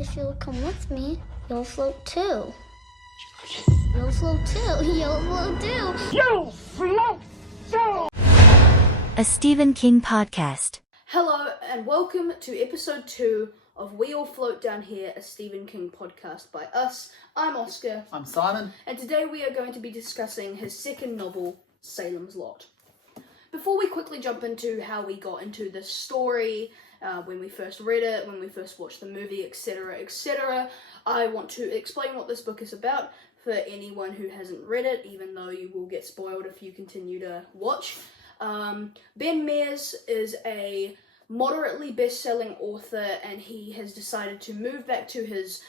If you'll come with me, you'll float too. You'll float too. You'll float too. You float too! A Stephen King podcast. Hello and welcome to episode 2 of We All Float Down Here, a Stephen King podcast by us. I'm Oscar. I'm Simon. And today we are going to be discussing his second novel, Salem's Lot. Before we quickly jump into how we got into the story, when we first read it, when we first watched the movie, etc., etc., I want to explain what this book is about for anyone who hasn't read it, even though you will get spoiled if you continue to watch. Ben Mears is a moderately best-selling author, and he has decided to move back to his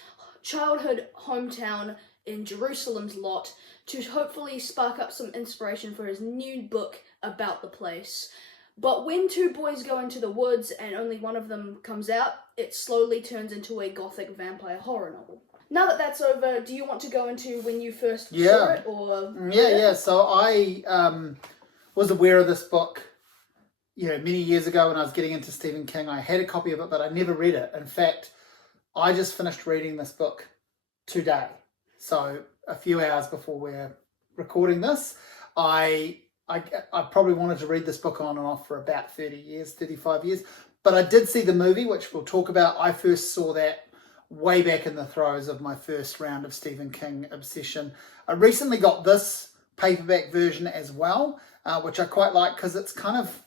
childhood hometown in Jerusalem's Lot to hopefully spark up some inspiration for his new book about the place. But when two boys go into the woods and only one of them comes out, it slowly turns into a gothic vampire horror novel. Now that that's over, do you want to go into when you first saw it? Or Yeah. So I was aware of this book, many years ago when I was getting into Stephen King. I had a copy of it, but I never read it. In fact, I just finished reading this book today. So a few hours before we're recording this, I probably wanted to read this book on and off for about 35 years. But I did see the movie, which we'll talk about. I first saw that way back in the throes of my first round of Stephen King obsession. I recently got this paperback version as well, which I quite like because it's kind of,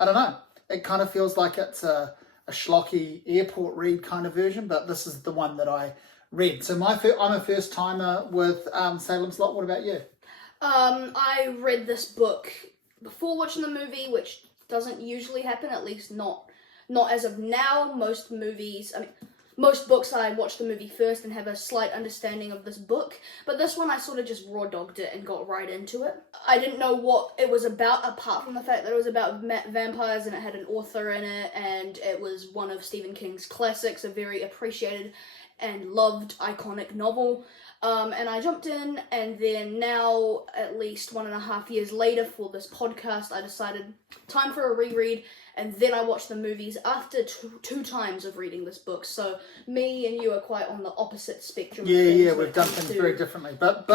I don't know, it kind of feels like it's a schlocky airport read kind of version, but this is the one that I read. So I'm a first timer with Salem's Lot. What about you? I read this book before watching the movie, which doesn't usually happen, at least not as of now. Most books I watch the movie first and have a slight understanding of this book, but this one I sort of just raw dogged it and got right into it. I didn't know what it was about apart from the fact that it was about vampires and it had an author in it, and it was one of Stephen King's classics, a very appreciated and loved iconic novel. And I jumped in, and then now, at least 1.5 years later for this podcast, I decided time for a reread, and then I watched the movies after two times of reading this book. So me and you are quite on the opposite spectrum. Yeah, we've done things very differently, but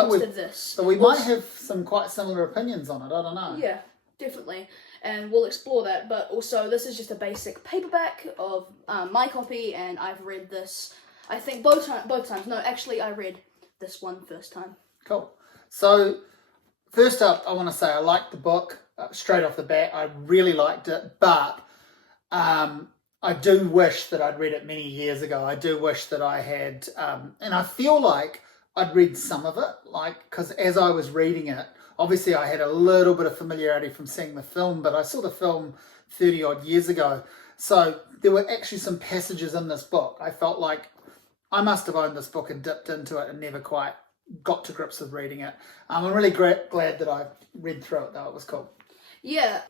we might have some quite similar opinions on it. I don't know. Yeah, definitely, and we'll explore that. But also, this is just a basic paperback of my copy, and I've read this. I think both times. No, actually, I read this one first time. Cool. So, first up, I want to say I liked the book straight off the bat. I really liked it, but I do wish that I'd read it many years ago. I do wish that I had, and I feel like I'd read some of it, because as I was reading it, obviously I had a little bit of familiarity from seeing the film, but I saw the film 30 odd years ago. So there were actually some passages in this book I felt like I must have owned this book and dipped into it and never quite got to grips with reading it. I'm really glad that I read through it, though. It was cool. Yeah,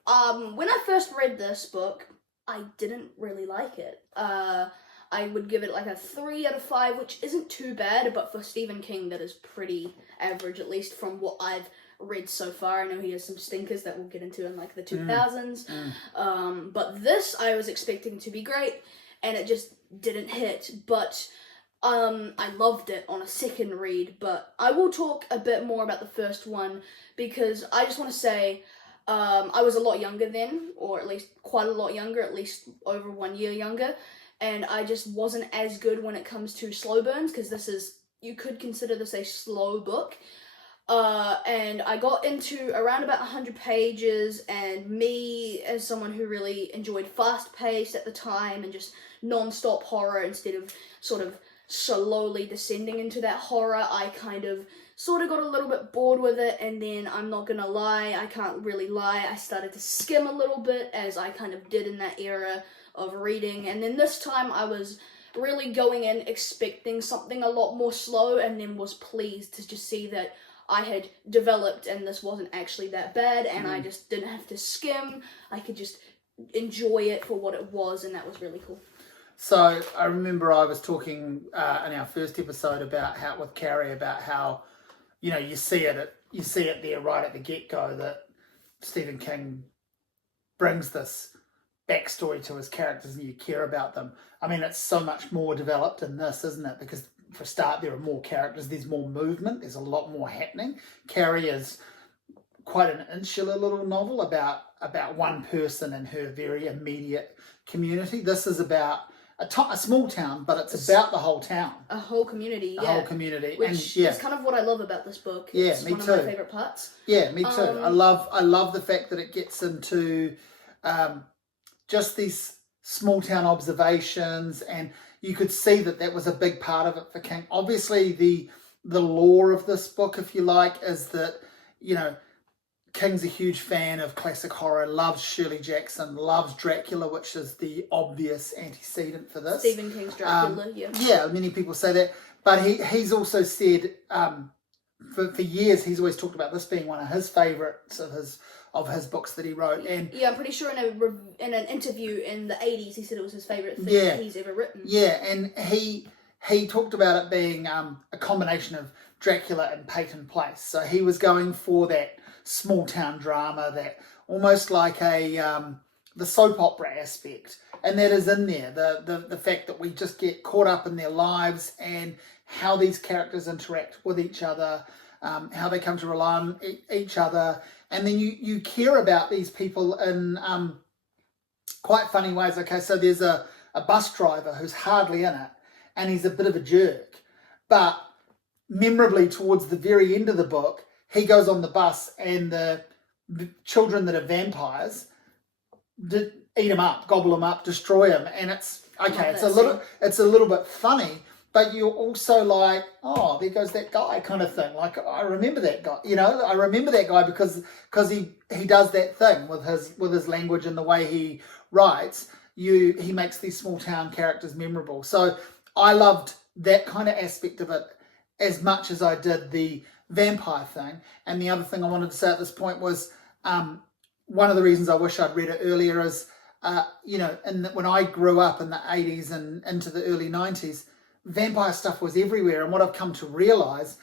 when I first read this book, I didn't really like it. I would give it like a 3 out of 5, which isn't too bad, but for Stephen King, that is pretty average, at least from what I've read so far. I know he has some stinkers that we'll get into in like the 2000s. But this I was expecting to be great, and it just didn't hit. But I loved it on a second read, but I will talk a bit more about the first one because I just want to say I was a lot younger then, or at least quite a lot younger, at least over 1 year younger, and I just wasn't as good when it comes to slow burns, because you could consider this a slow book. And I got into around about 100 pages, and me, as someone who really enjoyed fast-paced at the time and just non-stop horror instead of sort of slowly descending into that horror, I kind of sort of got a little bit bored with it, and then I'm not gonna lie, I can't really lie, I started to skim a little bit, as I kind of did in that era of reading, and then this time I was really going in expecting something a lot more slow, and then was pleased to just see that I had developed and this wasn't actually that bad, and I just didn't have to skim, I could just enjoy it for what it was, and that was really cool. So I remember I was talking in our first episode with Carrie about how, you see it there right at the get-go that Stephen King brings this backstory to his characters and you care about them. I mean, it's so much more developed in this, isn't it? Because for a start, there are more characters, there's more movement, there's a lot more happening. Carrie is quite an insular little novel about one person and her very immediate community. This is about a small town, but it's about the whole town. A whole community, A whole community. Which and, is kind of what I love about this book. Yeah, it's me one too. of my favourite parts. Yeah, me too. I love the fact that it gets into just these small town observations, and you could see that was a big part of it for King. Obviously, the lore of this book, if you like, is that, you know, King's a huge fan of classic horror, loves Shirley Jackson, loves Dracula, which is the obvious antecedent for this. Stephen King's Dracula, yeah. Yeah, many people say that. But he's also said, for years, he's always talked about this being one of his favourites of his books that he wrote. And yeah, I'm pretty sure in an interview in the 80s, he said it was his favourite thing that he's ever written. Yeah, and he talked about it being a combination of Dracula and Peyton Place. So he was going for that small town drama, that almost like the soap opera aspect, and that is in there. The fact that we just get caught up in their lives and how these characters interact with each other, how they come to rely on each other, and then you care about these people in quite funny ways. Okay, so there's a bus driver who's hardly in it, and he's a bit of a jerk, but memorably towards the very end of the book, he goes on the bus and the children that are vampires eat him up, gobble him up, destroy him, and it's okay. It's a little bit funny, but you're also like, oh, there goes that guy, kind of thing. Like, I remember that guy. You know, I remember that guy because he does that thing with his language and the way he writes. He makes these small town characters memorable. So I loved that kind of aspect of it as much as I did the vampire thing. And the other thing I wanted to say at this point was, one of the reasons I wish I'd read it earlier is, you know, when I grew up in the 80s and into the early 90s, vampire stuff was everywhere. And what I've come to realise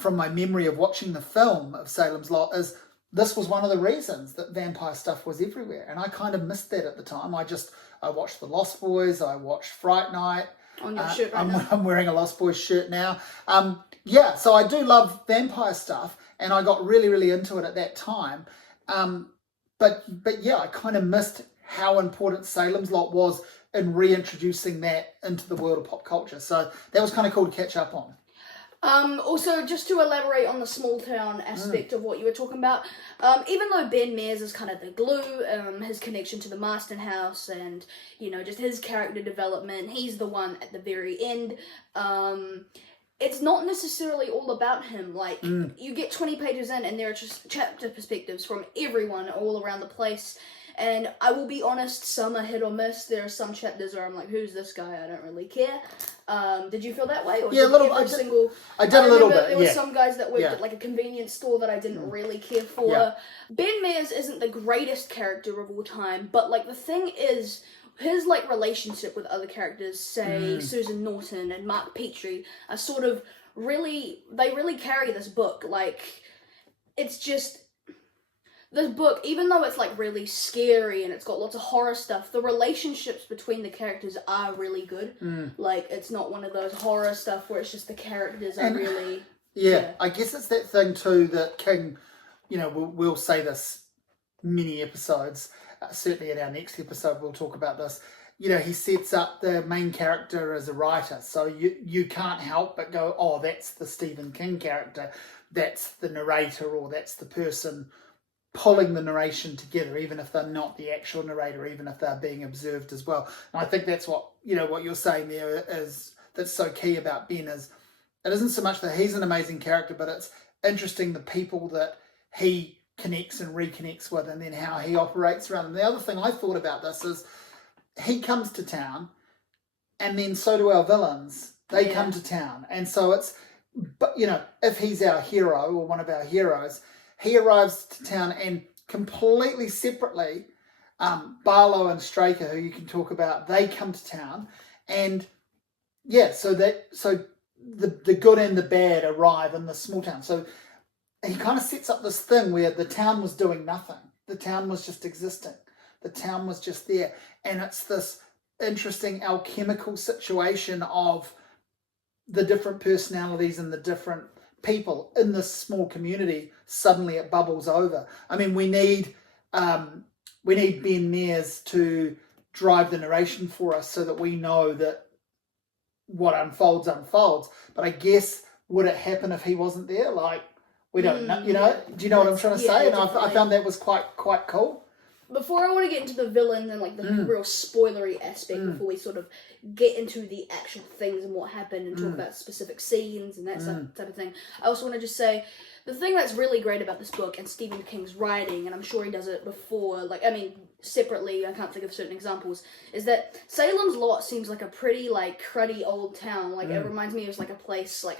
from my memory of watching the film of Salem's Lot is this was one of the reasons that vampire stuff was everywhere. And I kind of missed that at the time. I watched The Lost Boys, I watched Fright Night. On your shirt right now. I'm wearing a Lost Boys shirt now. Yeah, so I do love vampire stuff, and I got really, really into it at that time. But yeah, I kind of missed how important Salem's Lot was in reintroducing that into the world of pop culture. So that was kind of cool to catch up on. Also, just to elaborate on the small town aspect of what you were talking about, even though Ben Mears is kind of the glue, his connection to the Marston house and, you know, just his character development, he's the one at the very end. It's not necessarily all about him. Like, you get 20 pages in and there are just chapter perspectives from everyone all around the place. And I will be honest, some are hit or miss. There are some chapters where I'm like, who's this guy? I don't really care. Did you feel that way? Or Yeah, a little bit. I did a little bit. There were some guys that worked at like a convenience store that I didn't really care for. Yeah. Ben Mears isn't the greatest character of all time, but like the thing is, his like relationship with other characters, say Susan Norton and Mark Petrie, are sort of they really carry this book. Like, it's just, this book, even though it's like really scary and it's got lots of horror stuff, the relationships between the characters are really good. Like, it's not one of those horror stuff where it's just the characters are really... Yeah, I guess it's that thing too that King, you know, we'll say this many episodes, certainly in our next episode we'll talk about this. You know, he sets up the main character as a writer, so you can't help but go, oh, that's the Stephen King character, that's the narrator, or that's the person pulling the narration together, even if they're not the actual narrator, even if they're being observed as well. And I think that's what, you know, what you're saying there is, that's so key about Ben, is it isn't so much that he's an amazing character, but it's interesting the people that he connects and reconnects with, and then how he operates around them. The other thing I thought about this is he comes to town, and then so do our villains. They come to town, and so it's, but you know, if he's our hero or one of our heroes, he arrives to town, and completely separately, Barlow and Straker, who you can talk about, they come to town, and yeah, so the good and the bad arrive in the small town. So he kind of sets up this thing where the town was doing nothing. The town was just existing. The town was just there. And it's this interesting alchemical situation of the different personalities and the different people in this small community. Suddenly it bubbles over. I mean, we need Ben Mears to drive the narration for us so that we know that what unfolds. But I guess, would it happen if he wasn't there? Like, we don't know, do you know what I'm trying to say? And I found that was quite cool. Before I want to get into the villain and like the real spoilery aspect, before we sort of get into the actual things and what happened and talk about specific scenes and that type of thing, I also want to just say the thing that's really great about this book and Stephen King's writing, and I'm sure he does it before, like, I mean, separately, I can't think of certain examples, is that Salem's Lot seems like a pretty, like, cruddy old town. Like, it reminds me of like a place, like,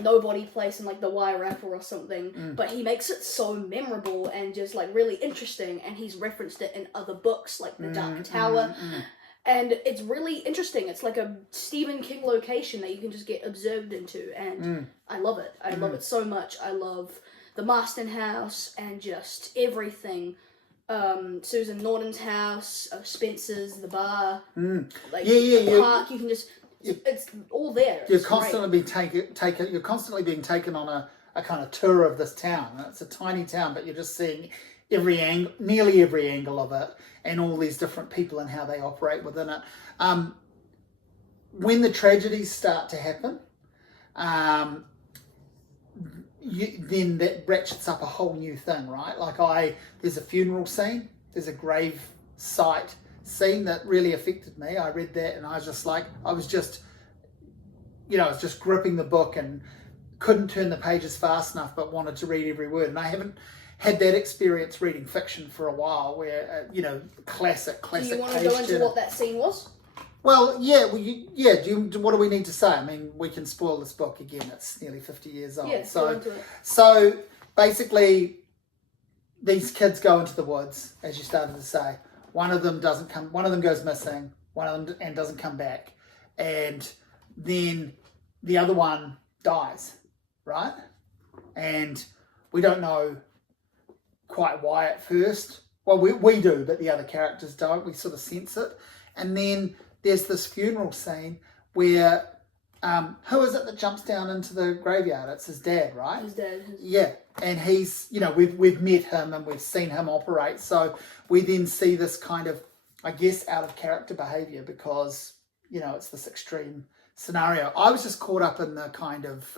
nobody place in like the Wairarapa or something, but he makes it so memorable and just like really interesting, and he's referenced it in other books like The Dark Tower, and it's really interesting. It's like a Stephen King location that you can just get observed into, and I love it. I love it so much. I love the Marston house and just everything. Susan Norton's house, Spencer's, the bar, like the park. You can just it's all there. You're constantly being You're constantly being taken on a kind of tour of this town. And it's a tiny town, but you're just seeing nearly every angle of it, and all these different people and how they operate within it. When the tragedies start to happen, then that ratchets up a whole new thing, right? Like there's a funeral scene, there's a grave site scene that really affected me. I read that and I was just like, I was just gripping the book and couldn't turn the pages fast enough, but wanted to read every word. And I haven't had that experience reading fiction for a while, where classic. Do you want to go into what that scene was? Well, yeah. What do we need to say? I mean, we can spoil this book again. It's nearly 50 years old. Yeah, go into it. So basically, these kids go into the woods, as you started to say. One of them goes missing, and doesn't come back. And then the other one dies, right? And we don't know quite why at first. Well, we do, but the other characters don't. We sort of sense it. And then there's this funeral scene where, who is it that jumps down into the graveyard? It's his dad, right? His dad. Yeah. And he's, we've met him and we've seen him operate. So we then see this kind of, I guess, out of character behaviour because, it's this extreme scenario. I was just caught up in the kind of,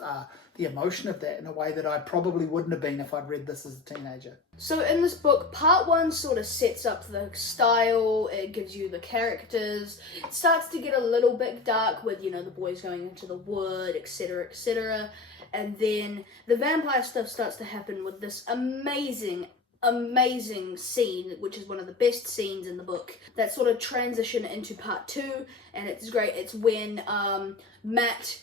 the emotion of that in a way that I probably wouldn't have been if I'd read this as a teenager. So in this book, part one sort of sets up the style, it gives you the characters, it starts to get a little bit dark with, the boys going into the wood, etc., etc., and then the vampire stuff starts to happen with this amazing scene, which is one of the best scenes in the book, that sort of transition into part two, and it's great. It's when Matt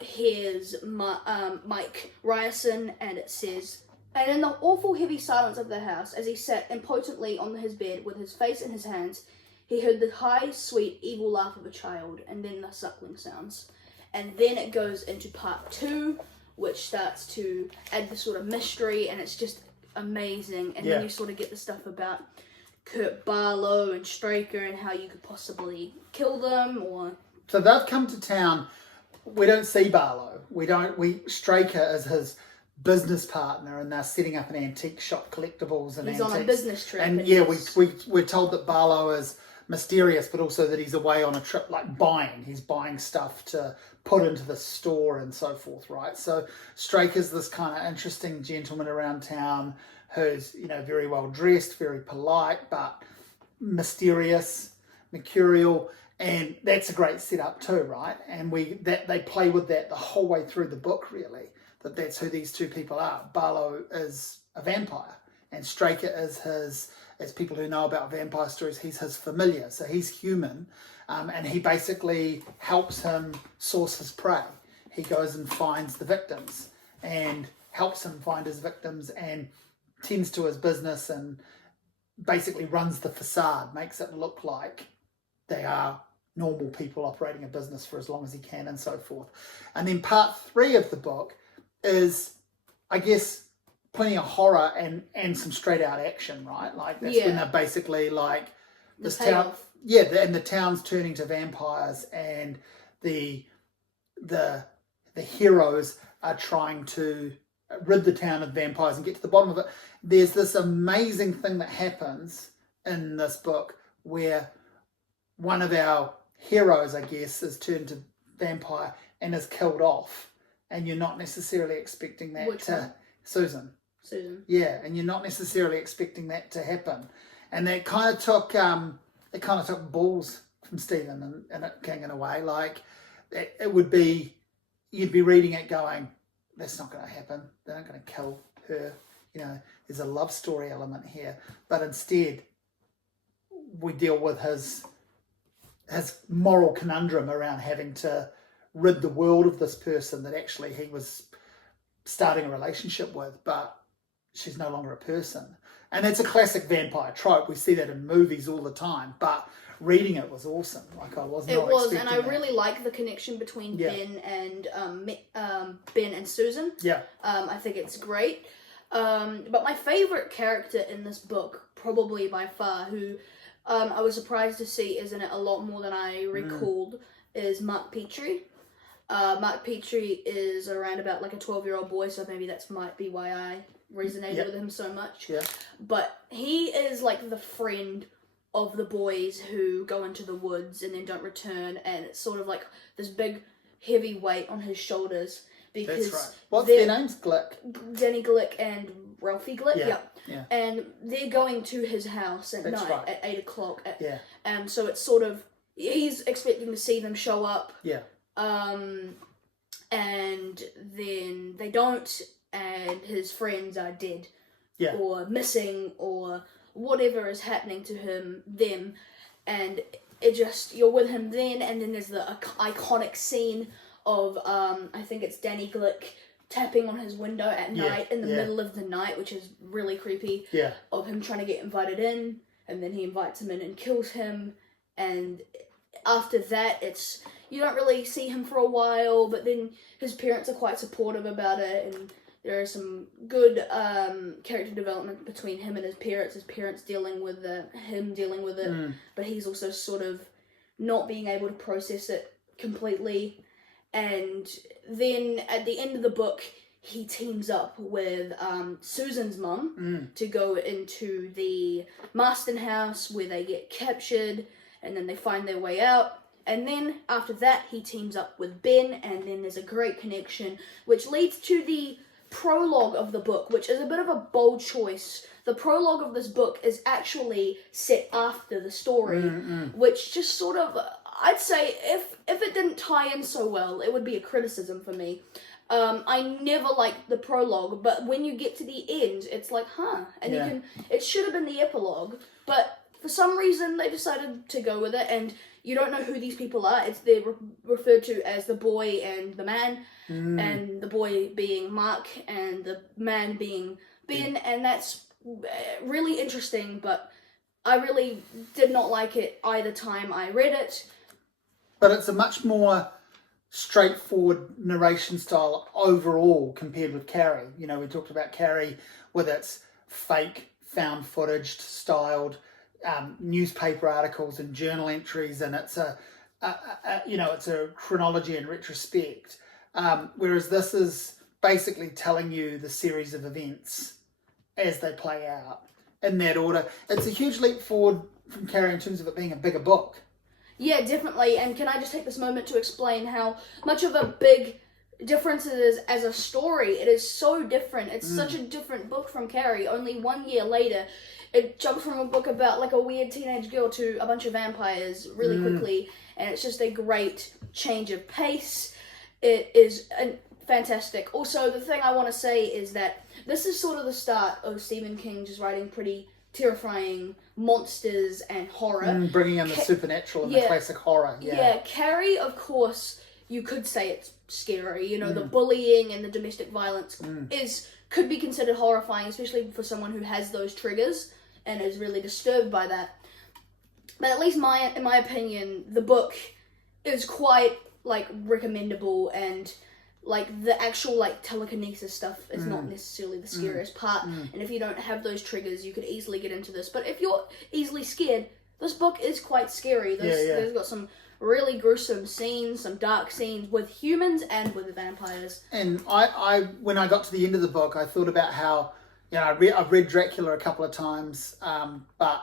hears Mike Ryerson, and it says, "And in the awful heavy silence of the house, as he sat impotently on his bed with his face in his hands, he heard the high, sweet, evil laugh of a child, and then the suckling sounds." And then it goes into part two, which starts to add the sort of mystery, and it's just amazing. And then you sort of get the stuff about Kurt Barlow and Straker and how you could possibly kill them, or... So they've come to town. We don't see Barlow. Straker is his business partner, and they're setting up an antique shop, collectibles and he's antiques. On a business trip. And we're told that Barlow is mysterious, but also that he's away on a trip, like buying. He's buying stuff to put into the store and so forth, right? So Straker's this kind of interesting gentleman around town who's, very well dressed, very polite, but mysterious, mercurial, and that's a great setup too, right? And they play with that the whole way through the book, really, that's who these two people are. Barlow is a vampire, and Straker is as people who know about vampire stories, he's his familiar. So he's human, and he basically helps him source his prey. He goes and finds the victims and helps him find his victims and tends to his business and basically runs the facade, makes it look like they are normal people operating a business for as long as he can and so forth. And then part three of the book is, I guess, plenty of horror and some straight out action, right? Like that's when they're basically like this town, and the town's turning to vampires, and the heroes are trying to rid the town of vampires and get to the bottom of it. There's this amazing thing that happens in this book where one of our heroes, I guess, is turned to vampire and is killed off, and you're not necessarily expecting that Susan. Yeah, and you're not necessarily expecting that to happen, and that kind of took balls from Stephen and King in a way. Like it would be, you'd be reading it going, that's not going to happen. They're not going to kill her. You know, there's a love story element here, but instead we deal with his moral conundrum around having to rid the world of this person that actually he was starting a relationship with, but she's no longer a person. And it's a classic vampire trope. We see that in movies all the time, but reading it was awesome. Like I was not expecting and I really like the connection between Ben and Susan. Yeah. I think it's great. But my favorite character in this book, probably by far, who I was surprised to see is in it a lot more than I recalled, is Mark Petrie. Mark Petrie is around about like a 12-year-old boy, so maybe that might be why I resonated with him so much. Yeah. But he is like the friend of the boys who go into the woods and then don't return, and it's sort of like this big heavy weight on his shoulders because that's right. What's their names? Glick. Danny Glick and Ralphie Glick. Yeah. And they're going to his house at that's night right. at 8 o'clock. So it's sort of, he's expecting to see them show up. Yeah. And then they don't, and his friends are dead. Yeah. Or missing, or whatever is happening to them, and it just, you're with him then, and then there's the iconic scene of, I think it's Danny Glick tapping on his window at night in the middle of the night, which is really creepy. Yeah. Of him trying to get invited in, and then he invites him in and kills him, and after that, it's, you don't really see him for a while, but then his parents are quite supportive about it, and there is some good character development between him and his parents dealing with him dealing with it, but he's also sort of not being able to process it completely. And then at the end of the book, he teams up with Susan's mum to go into the Marston house where they get captured, and then they find their way out. And then after that, he teams up with Ben, and then there's a great connection, which leads to the prologue of the book, which is a bit of a bold choice. The prologue of this book is actually set after the story, which just sort of, I'd say, if it didn't tie in so well, it would be a criticism for me. I never liked the prologue, but when you get to the end, it's like, and it should have been the epilogue, but for some reason they decided to go with it, and you don't know who these people are. They're referred to as the boy and the man, and the boy being Mark and the man being Ben, and that's really interesting, but I really did not like it either time I read it. But it's a much more straightforward narration style overall compared with Carrie. You know, we talked about Carrie with its fake, found footage styled newspaper articles and journal entries, and it's it's a chronology and retrospect. Whereas this is basically telling you the series of events as they play out in that order. It's a huge leap forward from Carrie in terms of it being a bigger book. Yeah, definitely. And can I just take this moment to explain how much of a big difference it is as a story? It is so different. It's such a different book from Carrie. Only 1 year later, it jumps from a book about like a weird teenage girl to a bunch of vampires really quickly, and it's just a great change of pace. It is fantastic. Also, the thing I want to say is that this is sort of the start of Stephen King just writing pretty terrifying monsters and horror. Bringing in the supernatural and the classic horror. Yeah, Carrie, of course, you could say it's scary. You know, the bullying and the domestic violence could be considered horrifying, especially for someone who has those triggers and is really disturbed by that. But at least in my opinion, the book is quite like recommendable, and like the actual like telekinesis stuff is not necessarily the scariest part, and if you don't have those triggers, you could easily get into this. But if you're easily scared, this book is quite scary. There's got some really gruesome scenes, some dark scenes with humans and with vampires. And I when I got to the end of the book, I thought about how, I've read Dracula a couple of times, but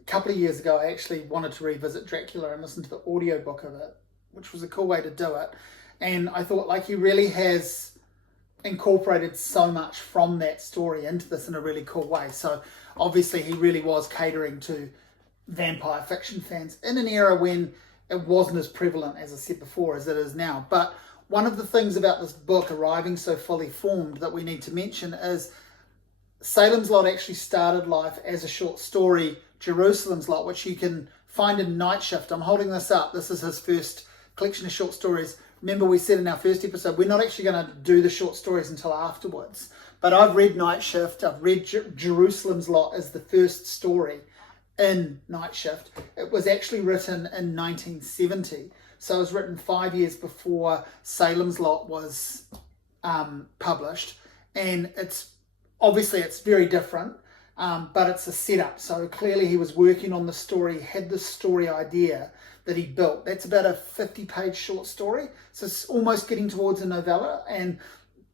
a couple of years ago I actually wanted to revisit Dracula and listen to the audiobook of it, which was a cool way to do it. And I thought, like, he really has incorporated so much from that story into this in a really cool way. So obviously he really was catering to vampire fiction fans in an era when it wasn't as prevalent, as I said before, as it is now. But one of the things about this book arriving so fully formed that we need to mention is Salem's Lot actually started life as a short story, Jerusalem's Lot, which you can find in Night Shift. I'm holding this up. This is his first collection of short stories. Remember, we said in our first episode, we're not actually going to do the short stories until afterwards. But I've read Night Shift. I've read Jerusalem's Lot as the first story in Night Shift. It was actually written in 1970. So it was written 5 years before Salem's Lot was published. And it's very different, but it's a setup. So clearly he was working on the story, had the story idea that he built. That's about a 50-page short story. So it's almost getting towards a novella. And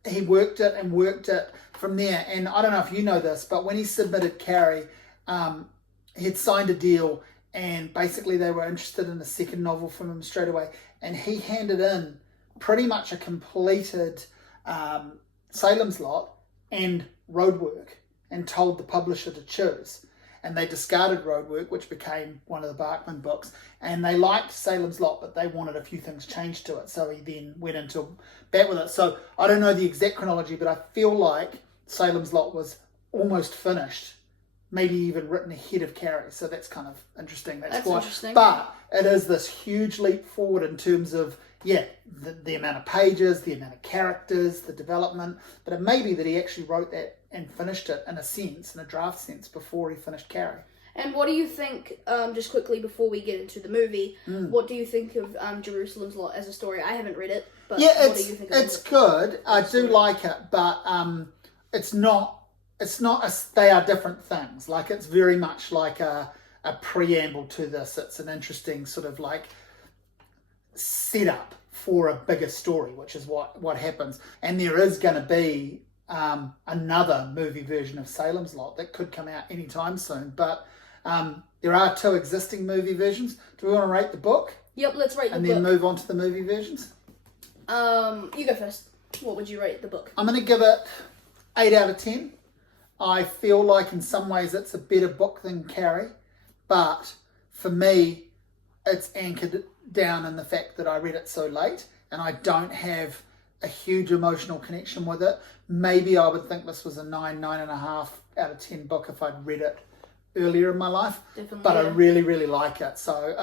he worked it from there. And I don't know if you know this, but when he submitted Carrie, he had signed a deal, and basically they were interested in a second novel from him straight away. And he handed in pretty much a completed Salem's Lot and Roadwork and told the publisher to choose. And they discarded Roadwork, which became one of the Bachman books. And they liked Salem's Lot, but they wanted a few things changed to it. So he then went into bat with it. So I don't know the exact chronology, but I feel like Salem's Lot was almost finished, maybe even written ahead of Carrie. So that's kind of interesting. That's interesting. But it is this huge leap forward in terms of, the amount of pages, the amount of characters, the development. But it may be that he actually wrote that and finished it in a draft sense, before he finished Carrie. And what do you think, just quickly before we get into the movie, what do you think of Jerusalem's Lot as a story? I haven't read it, but what do you think of it? It's good. I do like it, but it's not, they are different things. Like, it's very much like a preamble to this. It's an interesting sort of like setup for a bigger story, which is what happens. And there is going to be another movie version of Salem's Lot that could come out anytime soon. But there are 2 existing movie versions. Do we want to rate the book? Yep, let's rate the book. And then move on to the movie versions? You go first. What would you rate the book? I'm going to give it 8 out of 10. I feel like in some ways it's a better book than Carrie. But for me, it's anchored down in the fact that I read it so late and I don't have a huge emotional connection with it. Maybe I would think this was a 9.5 out of 10 book if I'd read it earlier in my life. Definitely, but I really, really like it. So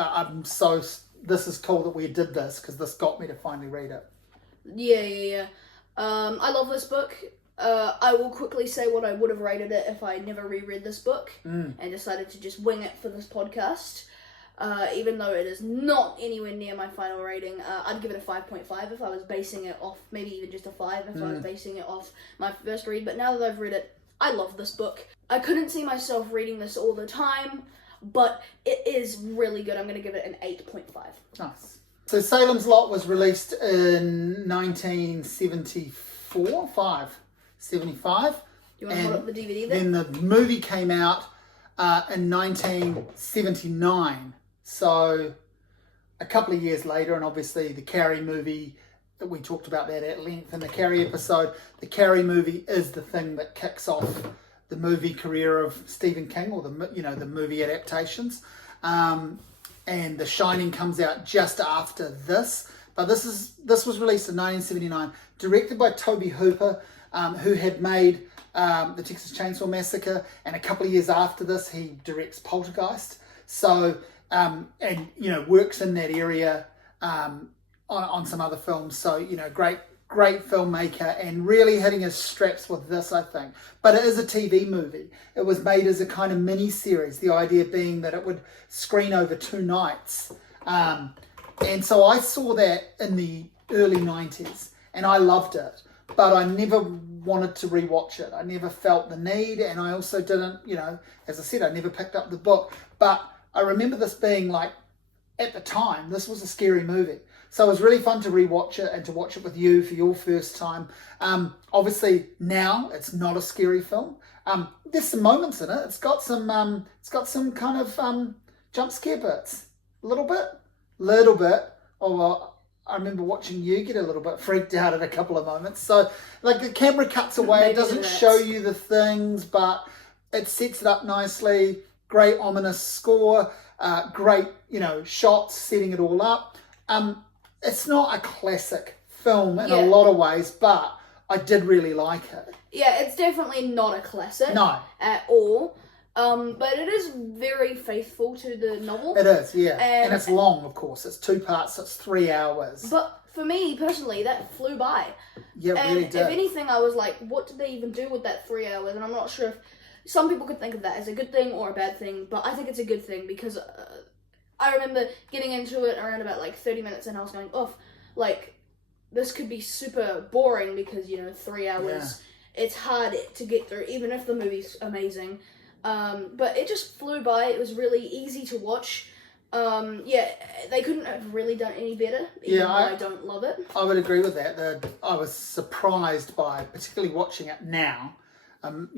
this is cool that we did this, because this got me to finally read it. Yeah. I love this book. I will quickly say what I would have rated it if I never reread this book and decided to just wing it for this podcast. Even though it is not anywhere near my final rating, I'd give it a 5.5 if I was basing it off, maybe even just a 5 if I was basing it off my first read. But now that I've read it, I love this book. I couldn't see myself reading this all the time, but it is really good. I'm going to give it an 8.5. Nice. So Salem's Lot was released in 1974, 75. Do you want to hold up the DVD then? Then the movie came out in 1979. So a couple of years later, and obviously the Carrie movie, that we talked about that at length in the Carrie episode. The Carrie movie is the thing that kicks off the movie career of Stephen King, or the movie adaptations. And The Shining comes out just after this. But this was released in 1979, directed by Tobe Hooper, who had made the Texas Chainsaw Massacre, and a couple of years after this he directs Poltergeist. So works in that area on some other films. So great filmmaker, and really hitting his straps with this, I think. But it is a TV movie. It was made as a kind of mini series, the idea being that it would screen over 2 nights. And so I saw that in the early 90s, and I loved it, but I never wanted to rewatch it. I never felt the need, and I also didn't, as I said, I never picked up the book. But I remember this being like, at the time, this was a scary movie. So it was really fun to rewatch it and to watch it with you for your first time. Obviously now it's not a scary film. There's some moments in it. It's got some kind of jump scare bits, a little bit. Oh, I remember watching you get a little bit freaked out at a couple of moments. So like the camera cuts away, it doesn't show you the things, but it sets it up nicely. Great ominous score, great shots setting it all up. It's not a classic film in a lot of ways, but I did really like it. Yeah, it's definitely not a classic. No. At all. But it is very faithful to the novel. It is, yeah. And it's long, of course. It's 2 parts, it's 3 hours. But for me, personally, that flew by. Yeah, it really did. If anything, I was like, what did they even do with that 3 hours? And I'm not sure if some people could think of that as a good thing or a bad thing, but I think it's a good thing because I remember getting into it around about like 30 minutes and I was going, like, this could be super boring because, 3 hours, it's hard to get through, even if the movie's amazing. But it just flew by. It was really easy to watch. They couldn't have really done any better, even though I don't love it. I would agree with that. I was surprised by, particularly watching it now, and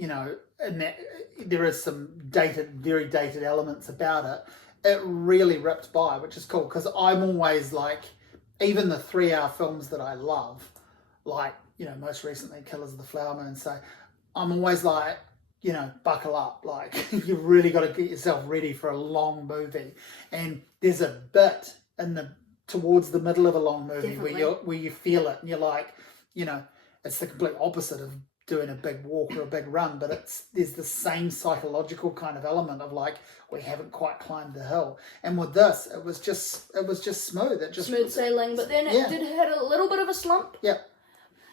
that there is some very dated elements about it. It really ripped by, which is cool, because I'm always like, even the 3 hour films that I love, like, most recently Killers of the Flower Moon, so I'm always like, buckle up, like, you've really got to get yourself ready for a long movie. And there's a bit towards the middle of a long movie where you feel it, and you're like, it's the complete opposite of doing a big walk or a big run, but there's the same psychological kind of element of like, we haven't quite climbed the hill. And with this, it was just smooth. It just smooth sailing, but then it did hit a little bit of a slump. Yeah.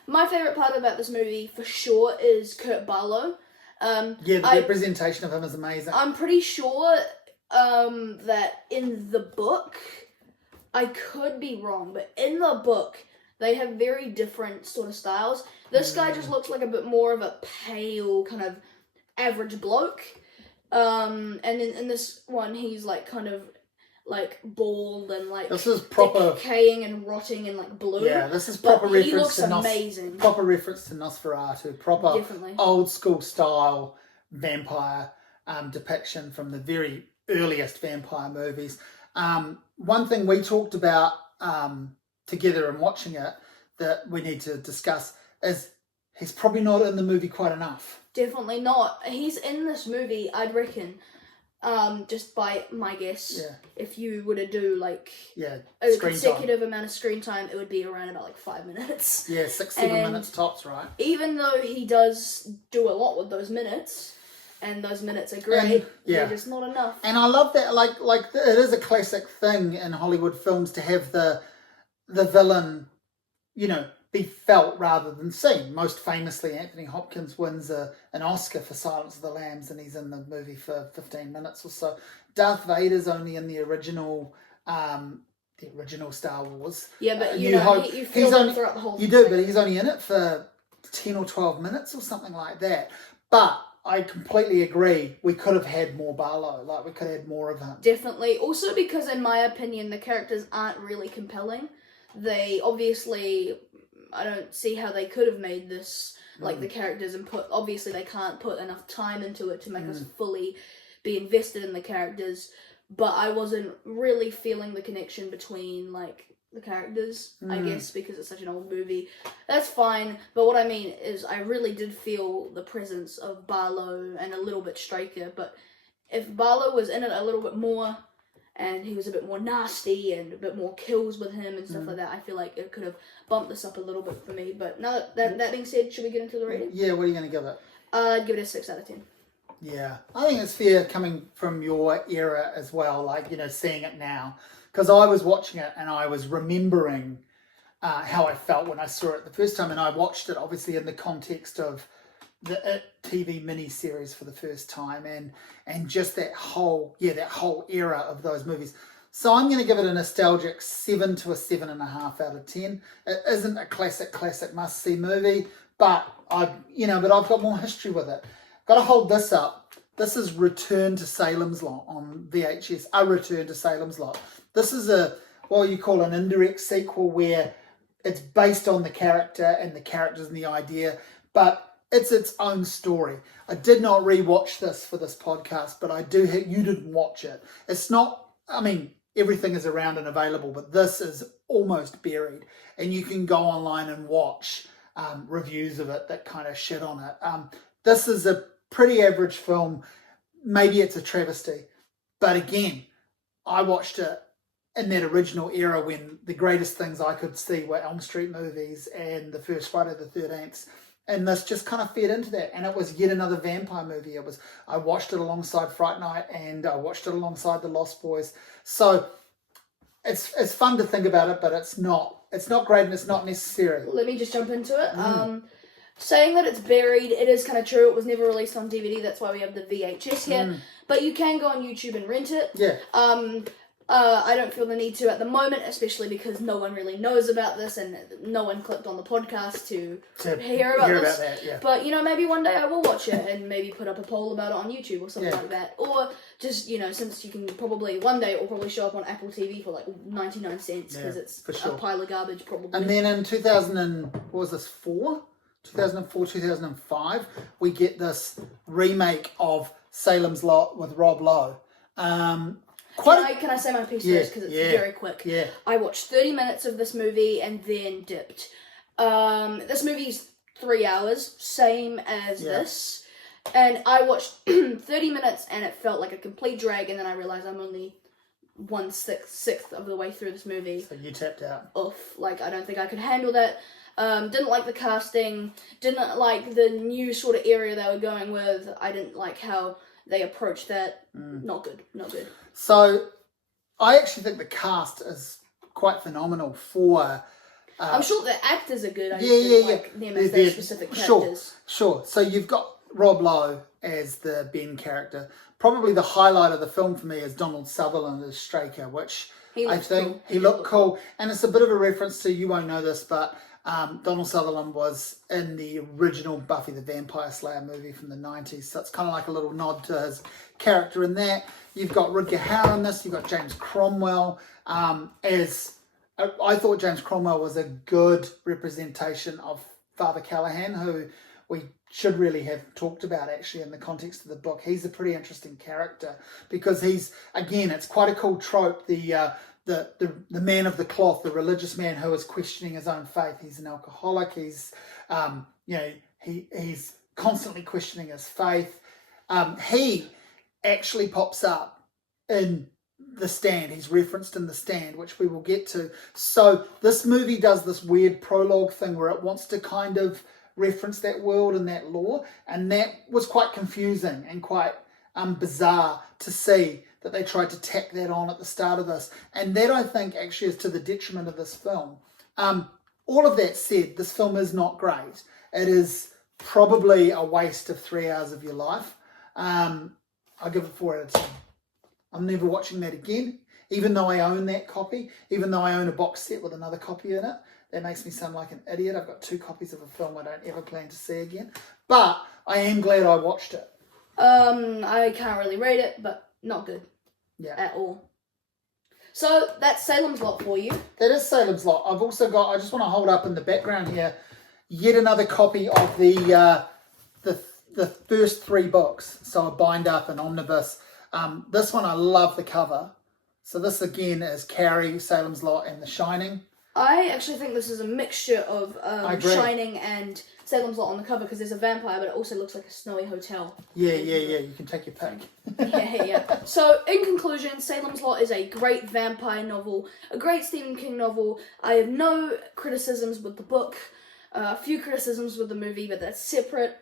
My favourite part about this movie, for sure, is Kurt Barlow. The representation of him is amazing. I'm pretty sure that in the book, I could be wrong, but in the book, they have very different sort of styles. This guy just looks like a bit more of a pale, kind of average bloke. And then in this one, he's like kind of like bald and like this is proper decaying and rotting and like blue. Yeah, this is proper reference. He looks amazing. Proper reference to Nosferatu. Proper old school style vampire depiction from the very earliest vampire movies. One thing we talked about together and watching it that we need to discuss is he's probably not in the movie quite enough. Definitely not. He's in this movie, I'd reckon, just by my guess, if you were to do like a consecutive amount of screen time, it would be around about like 5 minutes. Yeah, 6-7 minutes tops, right? Even though he does do a lot with those minutes, and those minutes are great, they're just not enough. And I love that, like it is a classic thing in Hollywood films to have the villain, be felt rather than seen. Most famously, Anthony Hopkins wins an Oscar for Silence of the Lambs, and he's in the movie for 15 minutes or so. Darth Vader's only in the original Star Wars. Yeah, but you feel him throughout the whole thing. You do, but he's only in it for 10 or 12 minutes or something like that. But I completely agree. We could have had more Barlow. Like, we could have had more of him. Definitely. Also because, in my opinion, the characters aren't really compelling. They obviously... I don't see how they could have made this, like, the characters and obviously they can't put enough time into it to make us fully be invested in the characters, but I wasn't really feeling the connection between, like, the characters, I guess, because it's such an old movie. That's fine, but what I mean is I really did feel the presence of Barlow and a little bit Straker, but if Barlow was in it a little bit more, and he was a bit more nasty and a bit more kills with him and stuff like that, I feel like it could have bumped this up a little bit for me. But now that being said, should we get into the rating? Yeah, what are you going to give it? I'd give it a 6 out of 10. Yeah, I think it's fair coming from your era as well, like, seeing it now. Because I was watching it and I was remembering how I felt when I saw it the first time. And I watched it, obviously, in the context of the TV miniseries for the first time, and just that whole era of those movies. So I'm going to give it a nostalgic 7 to a 7.5 out of 10. It isn't a classic must-see movie, but I've got more history with it. Got to hold this up. This is Return to Salem's Lot on VHS. A Return to Salem's Lot. This is what you call an indirect sequel where it's based on the character and the characters and the idea, but it's its own story. I did not rewatch this for this podcast, but you didn't watch it. It's not, everything is around and available, but this is almost buried. And you can go online and watch reviews of it that kind of shit on it. This is a pretty average film. Maybe it's a travesty. But again, I watched it in that original era when the greatest things I could see were Elm Street movies and the first Friday the 13th. And this just kind of fed into that. And it was yet another vampire movie. I watched it alongside Fright Night and I watched it alongside The Lost Boys. So it's fun to think about it, but it's not great and it's not necessary. Let me just jump into it. Saying that it's buried, it is kind of true. It was never released on DVD. That's why we have the VHS here. But you can go on YouTube and rent it. Yeah. I don't feel the need to at the moment, especially because no one really knows about this and no one clicked on the podcast to hear about this. That, yeah. But, maybe one day I will watch it and maybe put up a poll about it on YouTube or something like that. Or just, since you can probably, one day it will probably show up on Apple TV for like 99 cents because it's a pile of garbage probably. And then in 2004, 2005, we get this remake of Salem's Lot with Rob Lowe. Can I say my piece first because it's very quick? Yeah. I watched 30 minutes of this movie and then dipped. This movie's 3 hours, same as this. And I watched 30 minutes and it felt like a complete drag, and then I realized I'm only 1/6 of the way through this movie. So you tapped out. I don't think I could handle that. Didn't like the casting, didn't like the new sort of area they were going with. I didn't like how they approached that. Not good. So, I actually think the cast is quite phenomenal for... I'm sure the actors are good. I just didn't like them as their specific characters. Sure. So you've got Rob Lowe as the Ben character. Probably the highlight of the film for me is Donald Sutherland as Straker, which I think he looked cool. And it's a bit of a reference to, you won't know this, but Donald Sutherland was in the original Buffy the Vampire Slayer movie from the 90s. So it's kind of like a little nod to his character in that. You've got Rutger Hauer in this. You've got James Cromwell I thought James Cromwell was a good representation of Father Callahan, who we should really have talked about actually in the context of the book. He's a pretty interesting character because he's, again, it's quite a cool trope. The man of the cloth, the religious man who is questioning his own faith. He's an alcoholic. He's, he's constantly questioning his faith. He actually pops up in The Stand. He's referenced in The Stand, which we will get to. So this movie does this weird prologue thing where it wants to kind of reference that world and that lore, and that was quite confusing and quite bizarre to see that they tried to tack that on at the start of this, and that I think actually is to the detriment of this film. All of that said, this film is not great. It is probably a waste of 3 hours of your life. I'll give it 4 out of 10. I'm never watching that again, even though I own that copy, even though I own a box set with another copy in it. That makes me sound like an idiot. I've got 2 copies of a film I don't ever plan to see again. But I am glad I watched it. I can't really rate it, but not good. Yeah. At all. So that's Salem's Lot for you. That is Salem's Lot. I've also got, I just want to hold up in the background here, yet another copy of the first 3 books. So a bind up and omnibus. This one I love the cover. So this again is Carrie, Salem's Lot, and The Shining. I actually think this is a mixture of Shining and Salem's Lot on the cover because there's a vampire, but it also looks like a snowy hotel. Yeah. You can take your pick. Yeah. So, in conclusion, Salem's Lot is a great vampire novel, a great Stephen King novel. I have no criticisms with the book, a few criticisms with the movie, but that's separate.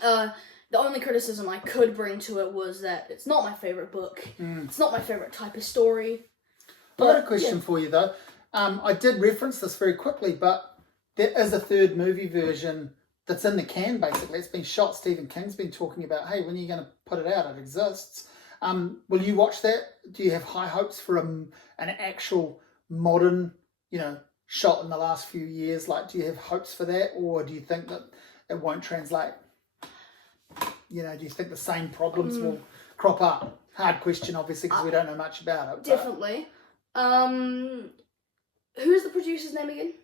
The only criticism I could bring to it was that it's not my favourite book. It's not my favourite type of story. I've got a question for you, though. I did reference this very quickly, but there is a 3rd movie version that's in the can, basically. It's been shot. Stephen King's been talking about, hey, when are you going to put it out? It exists. Will you watch that? Do you have high hopes for an actual modern, shot in the last few years? Like, do you have hopes for that, or do you think that it won't translate? Do you think the same problems will crop up? Hard question, obviously, because we don't know much about it. Definitely. Who's the producer's name again?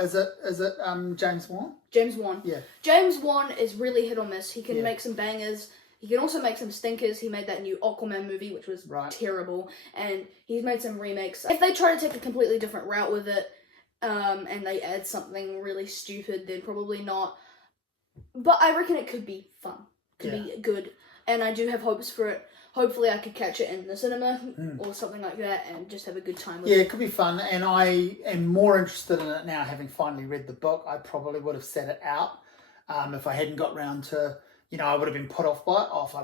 Is it James Wan? James Wan. Yeah. James Wan is really hit or miss. He can make some bangers. He can also make some stinkers. He made that new Aquaman movie, which was terrible. And he's made some remakes. If they try to take a completely different route with it, and they add something really stupid, then probably not. But I reckon it could be fun. Could be good. And I do have hopes for it. Hopefully I could catch it in the cinema or something like that and just have a good time with it. Yeah, it could be fun. And I am more interested in it now, having finally read the book. I probably would have set it out if I hadn't got round to, I would have been put off by it. Oh, if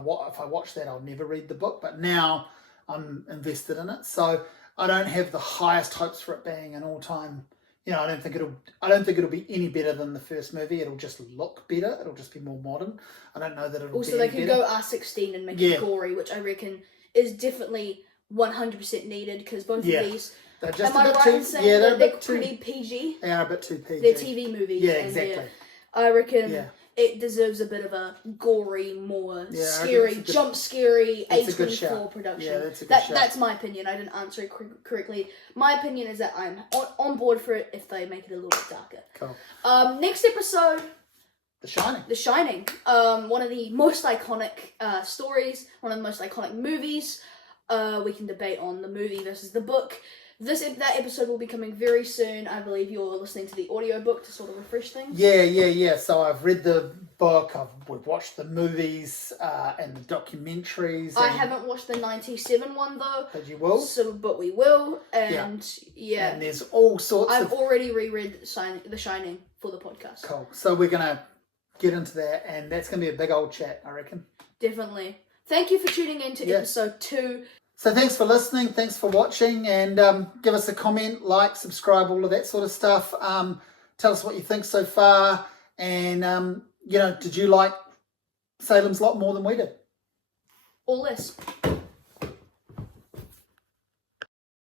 I watch that, I'll never read the book. But now I'm invested in it. So I don't have the highest hopes for it being an all-time... I don't think it'll be any better than the first movie. It'll just look better. It'll just be more modern. I don't know that it'll also, be they any could better. go R16 and make it gory, which I reckon is definitely 100% needed, because both of these... They're just am I right in saying that they're pretty PG? They are a bit too PG. They're TV movies. Yeah, exactly. I reckon it deserves a bit of a gory, more scary, scary A24 production. Yeah, that's a good show. That's my opinion. I didn't answer it correctly. My opinion is that I'm on board for it if they make it a little bit darker. Cool. Next episode... The Shining. The Shining. One of the most iconic stories, one of the most iconic movies. We can debate on the movie versus the book. That episode will be coming very soon. I believe you're listening to the audiobook to sort of refresh things. Yeah. So I've read the book, we've watched the movies and the documentaries. I haven't watched the 97 one though. But you will? But we will. And And there's all sorts I've already reread The Shining for the podcast. Cool. So we're going to get into that, and that's going to be a big old chat, I reckon. Definitely. Thank you for tuning in to episode 2. So thanks for listening, thanks for watching, and give us a comment, like, subscribe, all of that sort of stuff. Tell us what you think so far, and, did you like Salem's Lot more than we did? Or less.